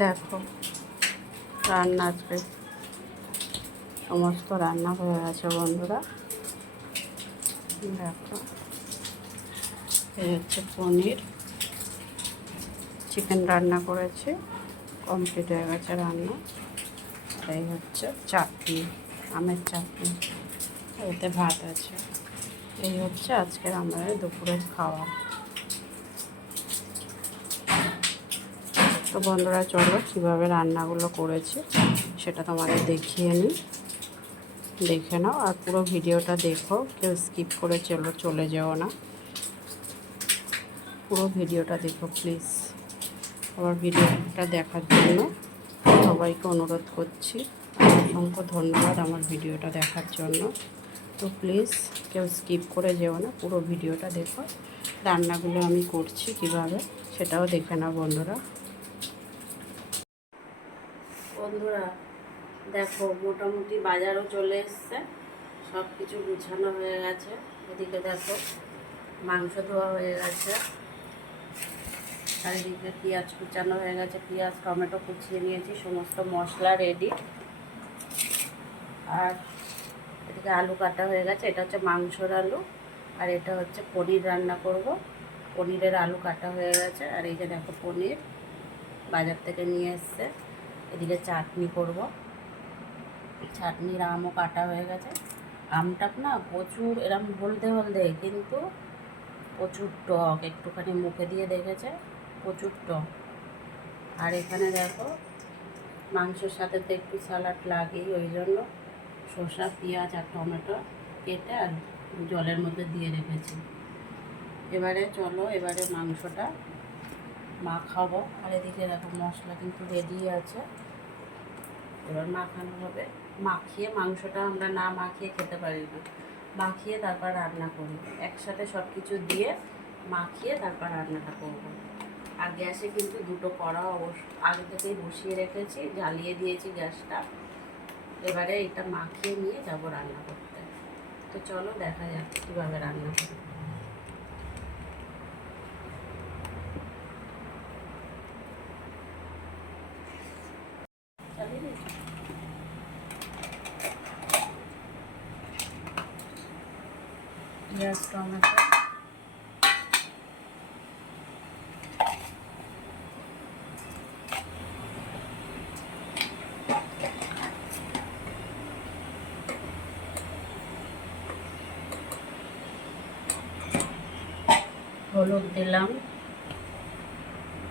দেখো রান্না আজকে সমস্ত রান্না হয়ে গেছে বন্ধুরা। দেখো এই হচ্ছে পনির, চিকেন রান্না করেছি, কমপ্লিট হয়ে গেছে রান্না। আর এই হচ্ছে চাটনি, আমের চাটনি, এতে ভাত আছে। এই হচ্ছে আজকের আমাদের দুপুরের খাওয়া। তো বন্ধুরা চলো কীভাবে রান্নাগুলো করেছি সেটা তোমাদের দেখিয়ে নিই, দেখে নাও। আর পুরো ভিডিওটা দেখো, কেউ স্কিপ করে চলে যেও না, পুরো ভিডিওটা দেখো প্লিজ। আবার ভিডিওটা দেখার জন্য সবাইকে অনুরোধ করছি, অসংখ্য ধন্যবাদ আমার ভিডিওটা দেখার জন্য। তো প্লিজ কেউ স্কিপ করে যেও না, পুরো ভিডিওটা দেখো। রান্নাগুলো আমি করছি কিভাবে সেটাও দেখে নাও বন্ধুরা। বন্ধুরা দেখো মোটামুটি বাজারও চলে এসছে, সব কিছু গুছানো হয়ে গেছে। এদিকে দেখো মাংস ধোয়া হয়ে গেছে, আর এদিকে পেঁয়াজ কুচানো হয়ে গেছে, পেঁয়াজ টমেটো কুচিয়ে নিয়েছি, সমস্ত মশলা রেডি। আর এদিকে আলু কাটা হয়ে গেছে, এটা হচ্ছে মাংসর আলু, আর এটা হচ্ছে পনির রান্না করব। পনিরের আলু কাটা হয়ে গেছে, আর এই যে দেখো পনির বাজার থেকে নিয়ে এসছে। এদিকে চাটনি করব, চাটনির আমও কাটা হয়ে গেছে। আমটা না প্রচুর এরম হলদে হলদে, কিন্তু প্রচুর টক, একটুখানি মুখে দিয়ে দেখেছে, প্রচুর টক। আর এখানে দেখো মাংসের সাথে তো একটু স্যালাড লাগেই, ওই জন্য শসা পেঁয়াজ আর টমেটো কেটে আর জলের মধ্যে দিয়ে রেখেছি। এবারে চলো এবারে মাংসটা মাখাবো। আর এদিকে দেখো মশলা কিন্তু রেডি আছে, এবার মাখানো হবে। মাখিয়ে মাংসটা আমরা না মাখিয়ে খেতে পারি না, মাখিয়ে তারপর রান্না করি, একসাথে সব কিছু দিয়ে মাখিয়ে তারপর রান্নাটা করব। আর গ্যাসে কিন্তু দুটো কড়া আগে থেকেই বসিয়ে রেখেছি, জ্বালিয়ে দিয়েছি গ্যাসটা। এবারে এটা মাখিয়ে নিয়ে যাব রান্না করতে। তো চলো দেখা যাক কীভাবে রান্না করি। পেঁয়াজ টমেটো হলুদ দিলাম,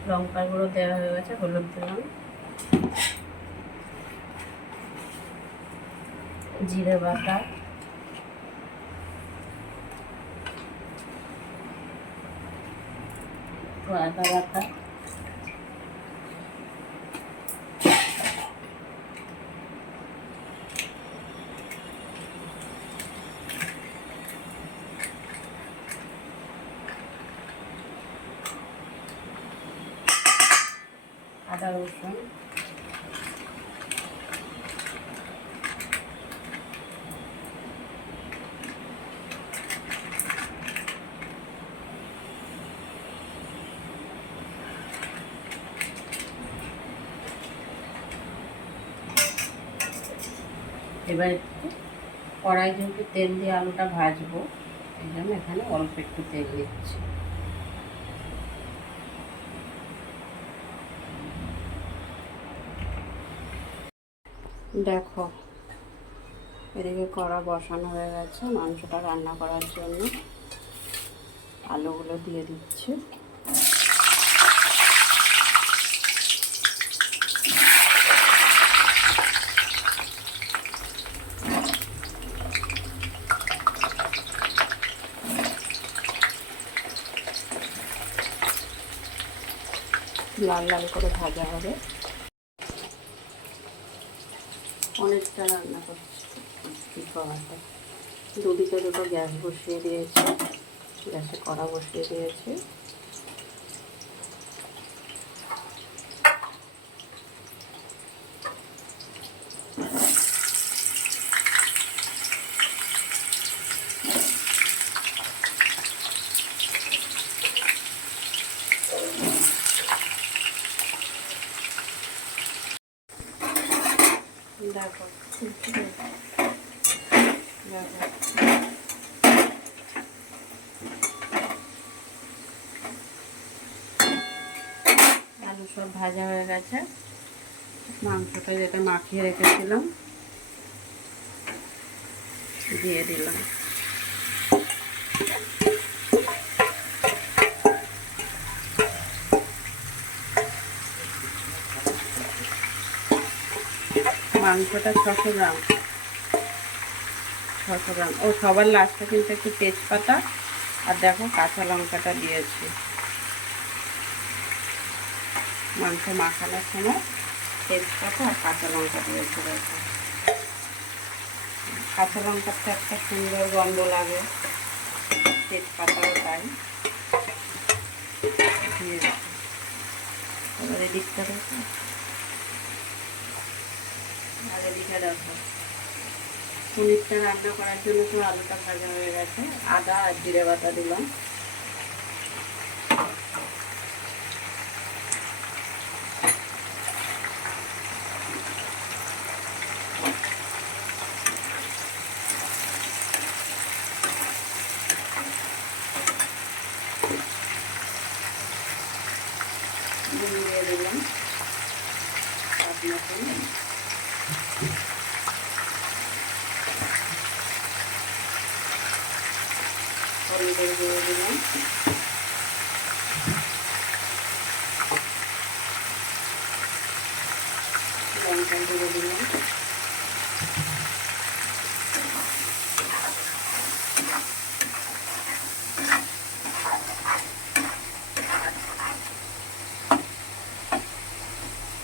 লঙ্কা গুঁড়ো দেওয়া হয়ে গেছে, হলুদ দিলাম, জিরে বাটা, আদা বাটা, আদা রসুন, এবার একটু কড়াই যেহেতু তেল দিয়ে আলুটা ভাজবো, এই জন্য এখানে অল্প একটু তেল দিচ্ছি। দেখো এদিকে কড়া বসানো হয়ে গেছে মাংসটা রান্না করার জন্য, আলুগুলো দিয়ে দিচ্ছি। লাল লাল করে ভাজা হবে। অনেকটা রান্না করছি, কী করাটা, দুদিকে দুটো গ্যাস বসিয়ে দিয়েছি, গ্যাসে কড়া বসিয়ে দিয়েছি। দেখো দেখো আলু সব ভাজা হয়ে গেছে। মাংসটা যেটা মাখিয়ে রেখেছিলাম দিয়ে দিলাম। মাংসটা 600 গ্রাম। ও সবার লাস্টে কিন্তু একটু তেজপাতা আর দেখো কাঁচা লঙ্কাটা দিয়েছি। মাংস মাখানোর সময় তেজপাতা আর কাঁচা লঙ্কা দিয়েছি। দেখো কাঁচা লঙ্কাটা একটা সুন্দর গন্ধ লাগে, তেজপাতাও তাই। এবার এদিকটা দেখো, আর এদিকে দেখো পনিরটা রান্না করার জন্য তো আলুটা ভাজা হয়ে গেছে। আদা আর জিরে বাটা দিলাম। দিয়ে দিলাম হলুদের গুঁড়ো দিলাম, লঙ্কার গুঁড়ো দিলাম,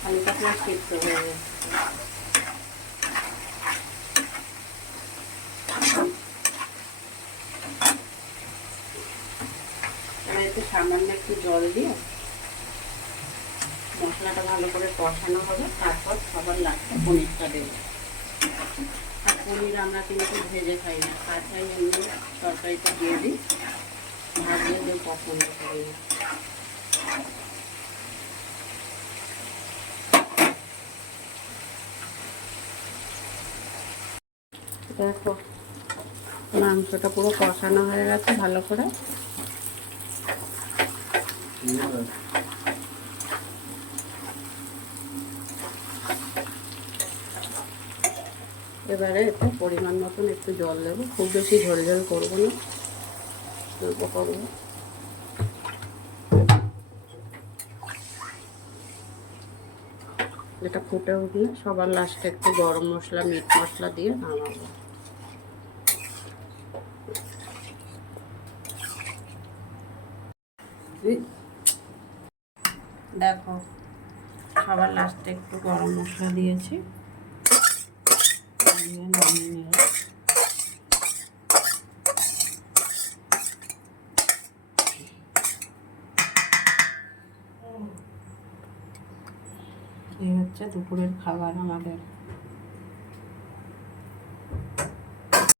হালকা করে সিদ্ধ হয়ে গেছে। এতে সামান্য একটু জল দিয়ে মশলাটা ভালো করে কষানো হবে, তারপর সবার লাস্টে পনিরটা দেবো। আর পনির আমরা কিন্তু ভেজে খাই না, কাঁচাই এমনি তরকারিটা দিয়ে দিই, ভাজিয়ে দিয়ে পছন্দ করি না। দেখো মাংসটা পুরো কষানো হয়ে গেছে ভালো করে। এবারে একটু পরিমাণ মতন একটু জল দেবো, খুব বেশি ঝোল ঝোল করবো না, অল্প করবো। এটা ফুটে উঠলে সবার লাস্টে একটু গরম মশলা মিট মশলা দিয়ে নামাবো। দেখো সবার লাস্টে একটু গরম মশলা দিয়েছি, নামিয়ে নিলাম। এই হচ্ছে দুপুরের খাবার আমাদের।